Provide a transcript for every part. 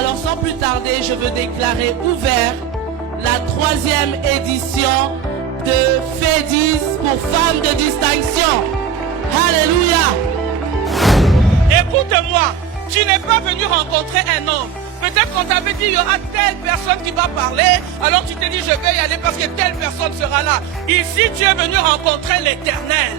Alors sans plus tarder, je veux déclarer ouvert la 3e édition de FEDIS pour femmes de distinction. Alléluia. Écoute-moi, tu n'es pas venu rencontrer un homme. Peut-être qu'on t'avait dit il y aura telle personne qui va parler, alors tu t'es dit je vais y aller parce que telle personne sera là. Ici tu es venu rencontrer l'Éternel.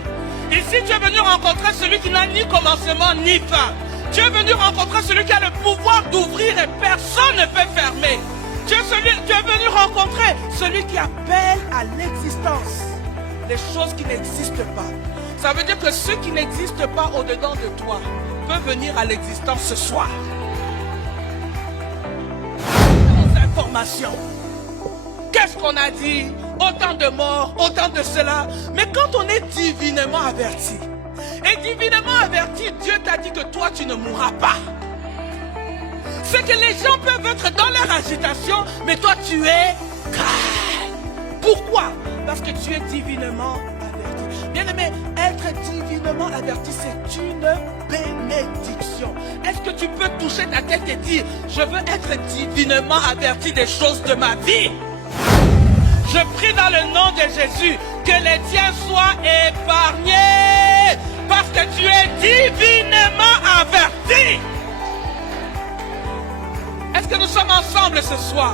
Ici tu es venu rencontrer celui qui n'a ni commencement ni fin. Tu es venu rencontrer celui qui a le pouvoir d'ouvrir et personne ne peut fermer. Tu es venu rencontrer celui qui appelle à l'existence les choses qui n'existent pas. Ça veut dire que ceux qui n'existent pas au-dedans de toi peuvent venir à l'existence ce soir. Information. Qu'est-ce qu'on a dit? Autant de morts, autant de cela. Mais quand on est divinement averti, et divinement averti, Dieu t'a dit que toi tu ne mourras pas. C'est que les gens peuvent être dans leur agitation, mais toi tu es calme. Pourquoi? Parce que tu es divinement averti. Bien-aimé, être divinement averti, c'est une bénédiction. Est-ce que tu peux toucher ta tête et dire, je veux être divinement averti des choses de ma vie? Je prie dans le nom de Jésus que les tiens soient épargnés parce que tu es divinement averti. Est-ce que nous sommes ensemble ce soir?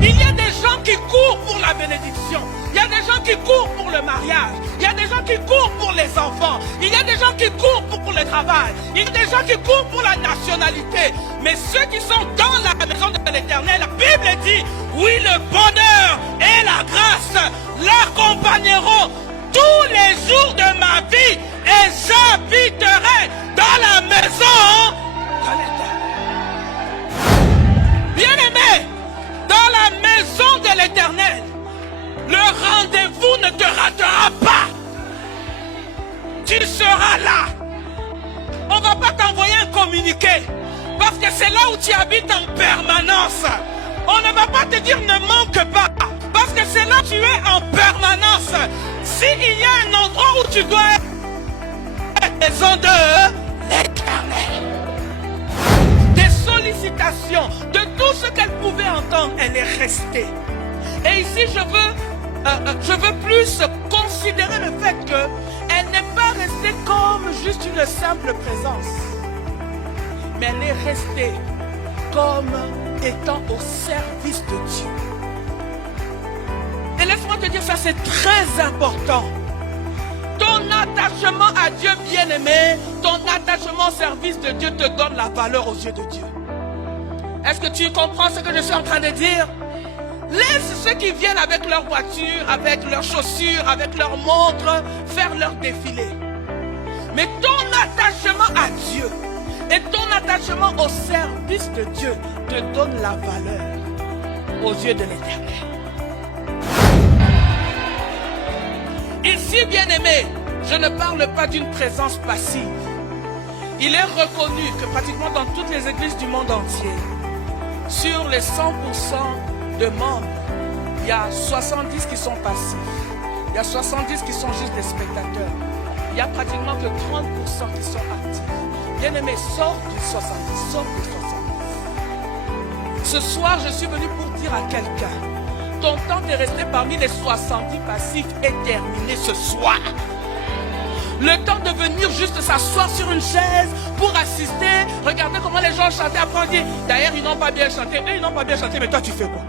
Il y a des gens qui courent pour la bénédiction. Il y a des gens qui courent pour le mariage. Il y a des gens qui courent pour les enfants. Il y a des gens qui courent pour le travail. Il y a des gens qui courent pour la nationalité. Mais ceux qui sont dans la maison de l'Éternel, la Bible dit, oui, le bonheur et la grâce l'accompagneront tous les jours de ma vie et j'habiterai dans la maison de l'Éternel. Bien-aimé, dans la maison de l'Éternel, le rendez-vous ne te ratera pas. Tu seras là. On ne va pas t'envoyer un communiqué parce que c'est là où tu habites en permanence. On ne va pas te dire ne manque pas parce que c'est là où tu es en permanence. S'il y a un endroit où tu dois être, la maison de l'Éternel. Des sollicitations, de tout ce qu'elle pouvait entendre, elle est restée. Et ici, je veux plus considérer le fait qu'elle n'est pas restée comme juste une simple présence. Mais elle est restée comme étant au service de Dieu. Et laisse-moi te dire ça, c'est très important. Ton attachement à Dieu bien-aimé, ton attachement au service de Dieu te donne la valeur aux yeux de Dieu. Est-ce que tu comprends ce que je suis en train de dire? Laisse ceux qui viennent avec leur voiture, avec leurs chaussures, avec leurs montres, faire leur défilé. Mais ton attachement à Dieu et ton attachement au service de Dieu te donne la valeur aux yeux de l'Éternel. Ici, bien-aimé, je ne parle pas d'une présence passive. Il est reconnu que pratiquement dans toutes les églises du monde entier, sur les 100% de membres, il y a 70 qui sont passifs. Il y a 70 qui sont juste des spectateurs. Il y a pratiquement que 30% qui sont actifs. Bien-aimé, sors du 70, sors du 70. Ce soir, je suis venu pour dire à quelqu'un, ton temps de rester parmi les 70 passifs est terminé ce soir. Le temps de venir juste s'asseoir sur une chaise pour assister, regarder comment les gens chantaient, après on dit, d'ailleurs ils n'ont pas bien chanté, eux ils n'ont pas bien chanté, mais toi tu fais quoi?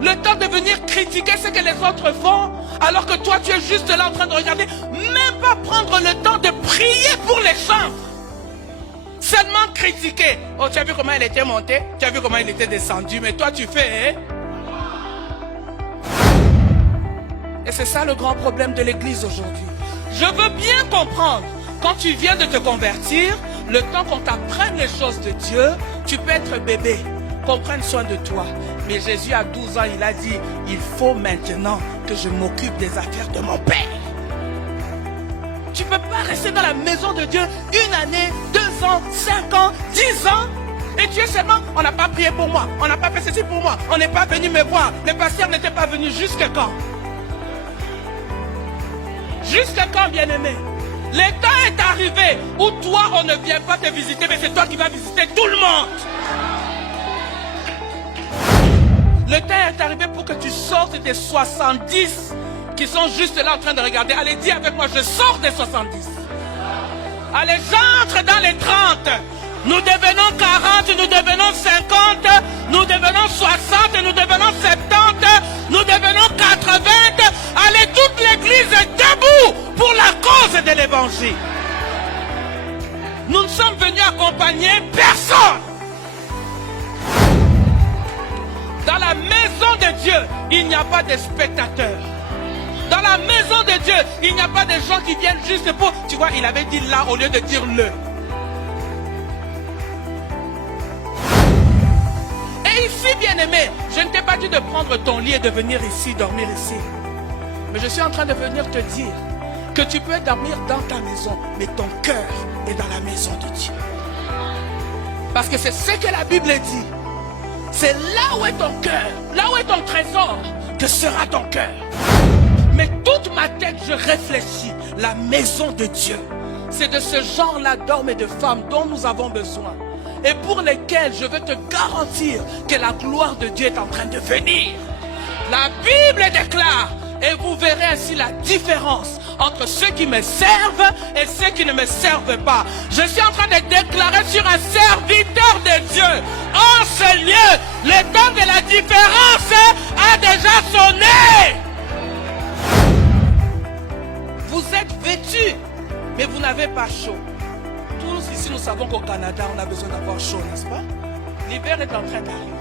Le temps de venir critiquer ce que les autres font, alors que toi tu es juste là en train de regarder, même pas prendre le temps de prier pour les gens. Seulement critiquer. Oh, tu as vu comment elle était montée? Tu as vu comment elle était descendue? Mais toi tu fais, hein? Et c'est ça le grand problème de l'église aujourd'hui. Je veux bien comprendre, quand tu viens de te convertir, le temps qu'on t'apprenne les choses de Dieu, tu peux être bébé, qu'on prenne soin de toi. Mais Jésus à 12 ans, il a dit, il faut maintenant que je m'occupe des affaires de mon Père. Tu ne peux pas rester dans la maison de Dieu 1 année, 2 ans, 5 ans, 10 ans. Et tu es seulement, on n'a pas prié pour moi, on n'a pas fait ceci pour moi, on n'est pas venu me voir, le pasteur n'était pas venu jusqu'à quand? Jusqu'à quand, bien-aimé? Le temps est arrivé où toi, on ne vient pas te visiter, mais c'est toi qui vas visiter tout le monde. Le temps est arrivé pour que tu sortes des 70 qui sont juste là en train de regarder. Allez, dis avec moi, je sors des 70. Allez, j'entre dans les 30. Nous devenons 40, nous devenons 50, nous devenons 60, nous devenons 70, nous devenons 80. Allez, toute l'église est debout pour la cause de l'évangile. Nous ne sommes venus accompagner personne. Dans la maison de Dieu, il n'y a pas de spectateurs. Dans la maison de Dieu, il n'y a pas de gens qui viennent juste pour... Tu vois, il avait dit là au lieu de dire le. Et ici, bien-aimé, je ne t'ai pas dit de prendre ton lit et de venir ici, dormir ici. Mais je suis en train de venir te dire que tu peux dormir dans ta maison, mais ton cœur est dans la maison de Dieu. Parce que c'est ce que la Bible dit. C'est là où est ton cœur, là où est ton trésor, que sera ton cœur. Mais toute ma tête, je réfléchis. La maison de Dieu, c'est de ce genre-là d'hommes et de femmes dont nous avons besoin. Et pour lesquels je veux te garantir que la gloire de Dieu est en train de venir. La Bible déclare, et vous verrez ainsi la différence entre ceux qui me servent et ceux qui ne me servent pas. Je suis en train de déclarer sur un serviteur de Dieu. En ce lieu, le temps de la différence a déjà sonné. Vous êtes vêtus, mais vous n'avez pas chaud. Tous ici, nous savons qu'au Canada, on a besoin d'avoir chaud, n'est-ce pas? L'hiver est en train d'arriver.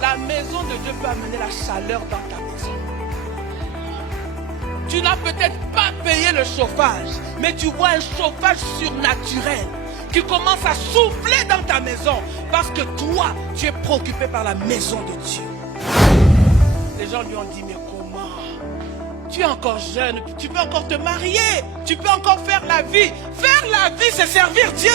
La maison de Dieu peut amener la chaleur dans ta maison. Tu n'as peut-être pas payé le chauffage, mais tu vois un chauffage surnaturel qui commence à souffler dans ta maison parce que toi, tu es préoccupé par la maison de Dieu. Les gens lui ont dit, mais comment? Tu es encore jeune, tu peux encore te marier, tu peux encore faire la vie. Faire la vie, c'est servir Dieu.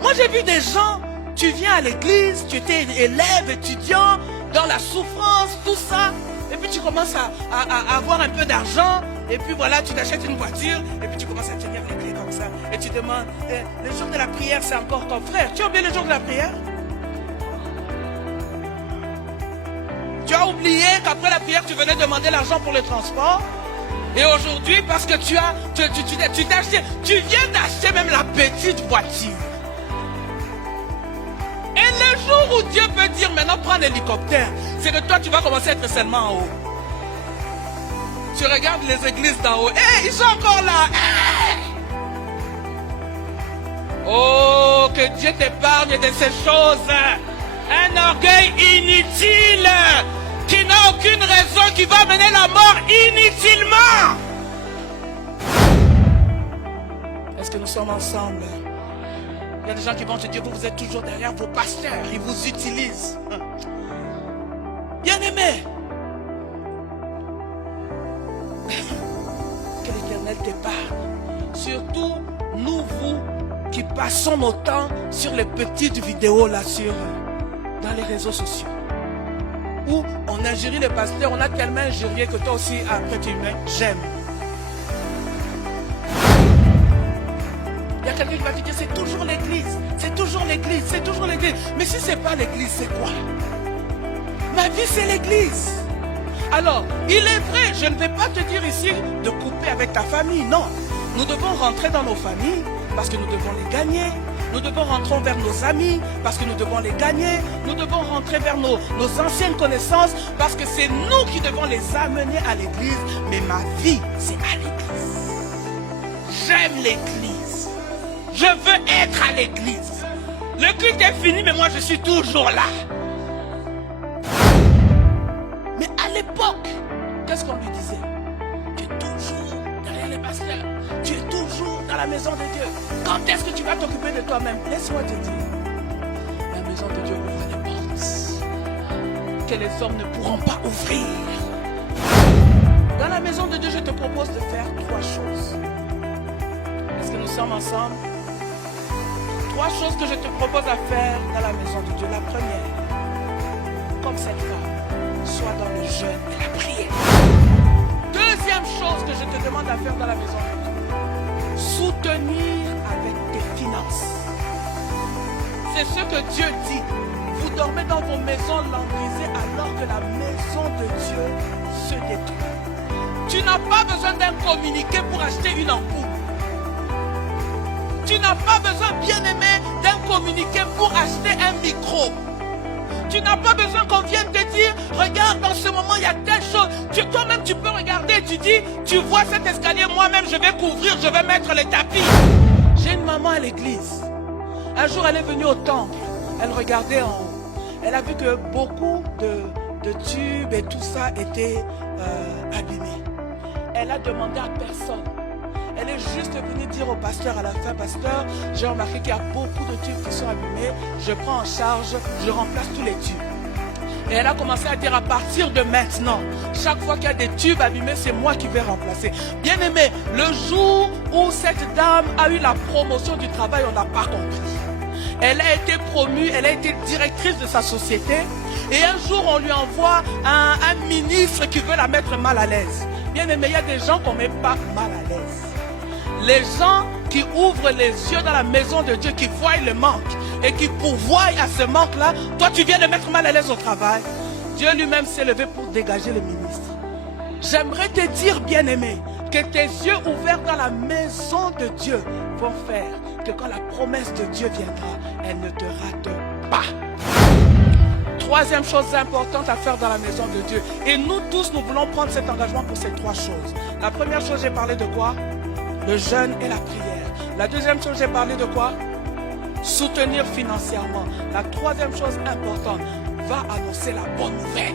Moi, j'ai vu des gens, tu viens à l'église, tu étais élève, étudiant, dans la souffrance, tout ça. Et puis tu commences à avoir un peu d'argent. Et puis voilà, tu t'achètes une voiture. Et puis tu commences à tenir les clés comme ça. Et tu demandes, le jour de la prière, c'est encore ton frère. Tu as oublié le jour de la prière? Tu as oublié qu'après la prière, tu venais demander l'argent pour le transport. Et aujourd'hui, parce que tu viens d'acheter même la petite voiture. Et le jour où Dieu peut dire maintenant prends l'hélicoptère, c'est que toi tu vas commencer à être seulement en haut. Tu regardes les églises d'en haut, ils sont encore là. Oh, que Dieu t'épargne de ces choses. Un orgueil inutile qui n'a aucune raison, qui va mener la mort inutilement. Est-ce que nous sommes ensemble? Il y a des gens qui vont te dire, vous êtes toujours derrière vos pasteurs, ils vous utilisent. Bien-aimé, que l'Éternel t'épargne. Surtout, nous, vous, qui passons nos temps sur les petites vidéos là, dans les réseaux sociaux. Où on injurie les pasteurs, on a tellement injurié que toi aussi, après tu mets, j'aime. Il y a quelqu'un qui va te dire, c'est toujours l'église, c'est toujours l'église, c'est toujours l'église. Mais si ce n'est pas l'église, c'est quoi? Ma vie, c'est l'église. Alors, il est vrai, je ne vais pas te dire ici de couper avec ta famille, non. Nous devons rentrer dans nos familles parce que nous devons les gagner. Nous devons rentrer vers nos amis parce que nous devons les gagner. Nous devons rentrer vers nos anciennes connaissances parce que c'est nous qui devons les amener à l'église. Mais ma vie, c'est à l'église. J'aime l'église. Je veux être à l'église. Le culte est fini, mais moi je suis toujours là. Mais à l'époque, qu'est-ce qu'on lui disait? Tu es toujours derrière les pasteurs. Tu es toujours dans la maison de Dieu. Quand est-ce que tu vas t'occuper de toi-même? Laisse-moi te dire. La maison de Dieu ouvre les portes que les hommes ne pourront pas ouvrir. Dans la maison de Dieu, je te propose de faire 3 choses. Est-ce que nous sommes ensemble? 3 choses que je te propose à faire dans la maison de Dieu. La première, comme cette femme, sois dans le jeûne et la prière. Deuxième chose que je te demande à faire dans la maison de Dieu, soutenir avec tes finances. C'est ce que Dieu dit. Vous dormez dans vos maisons languissées alors que la maison de Dieu se détruit. Tu n'as pas besoin d'un communiqué pour acheter une ampoule. Tu n'as pas besoin, bien-aimé, d'un communiqué pour acheter un micro. Tu n'as pas besoin qu'on vienne te dire, regarde, dans ce moment, il y a telle chose. Toi-même, tu peux regarder, tu dis, tu vois cet escalier, moi-même, je vais couvrir, je vais mettre les tapis. J'ai une maman à l'église. Un jour, elle est venue au temple. Elle regardait en haut. Elle a vu que beaucoup de tubes et tout ça étaient abîmés. Elle a demandé à personne. Elle est juste venue dire au pasteur à la fin, pasteur, j'ai remarqué qu'il y a beaucoup de tubes qui sont abîmés. Je prends en charge, je remplace tous les tubes. Et elle a commencé à dire à partir de maintenant, chaque fois qu'il y a des tubes abîmés, c'est moi qui vais remplacer. Bien aimé, le jour où cette dame a eu la promotion du travail, on n'a pas compris. Elle a été promue, elle a été directrice de sa société. Et un jour, on lui envoie un ministre qui veut la mettre mal à l'aise. Bien aimé, il y a des gens qu'on ne met pas mal à l'aise. Les gens qui ouvrent les yeux dans la maison de Dieu, qui voient le manque et qui pourvoient à ce manque-là, toi tu viens de mettre mal à l'aise au travail. Dieu lui-même s'est levé pour dégager le ministre. J'aimerais te dire, bien-aimé, que tes yeux ouverts dans la maison de Dieu vont faire que quand la promesse de Dieu viendra, elle ne te rate pas. Troisième chose importante à faire dans la maison de Dieu. Et nous tous, nous voulons prendre cet engagement pour ces trois choses. La première chose, j'ai parlé de quoi? Le jeûne et la prière. La deuxième chose, j'ai parlé de quoi? Soutenir financièrement. La troisième chose importante, va annoncer la bonne nouvelle.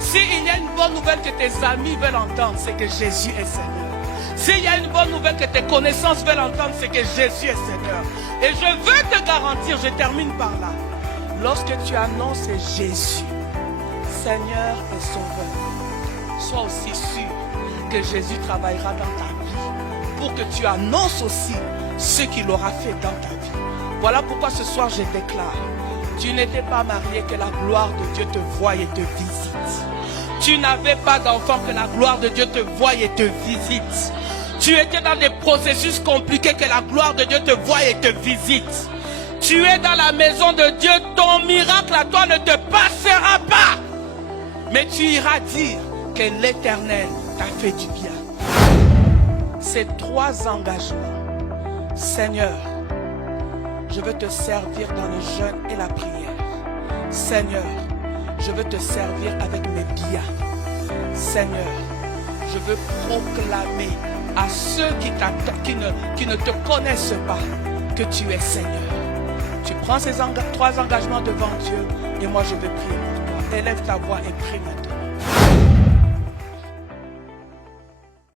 S'il y a une bonne nouvelle que tes amis veulent entendre, c'est que Jésus est Seigneur. S'il y a une bonne nouvelle que tes connaissances veulent entendre, c'est que Jésus est Seigneur. Et je veux te garantir, je termine par là. Lorsque tu annonces Jésus, Seigneur et Sauveur, sois aussi sûr que Jésus travaillera dans ta vie pour que tu annonces aussi ce qu'il aura fait dans ta vie. Voilà pourquoi ce soir je déclare, tu n'étais pas marié, que la gloire de Dieu te voie et te visite. Tu n'avais pas d'enfant, que la gloire de Dieu te voie et te visite. Tu étais dans des processus compliqués, que la gloire de Dieu te voie et te visite. Tu es dans la maison de Dieu, ton miracle à toi ne te passera pas. Mais tu iras dire que l'Éternel t'a fait du bien. Ces trois engagements, Seigneur, je veux te servir dans le jeûne et la prière. Seigneur, je veux te servir avec mes biens. Seigneur, je veux proclamer à ceux qui ne te connaissent pas que tu es Seigneur. Tu prends ces trois engagements devant Dieu et moi je vais prier pour toi. Élève ta voix et prie maintenant.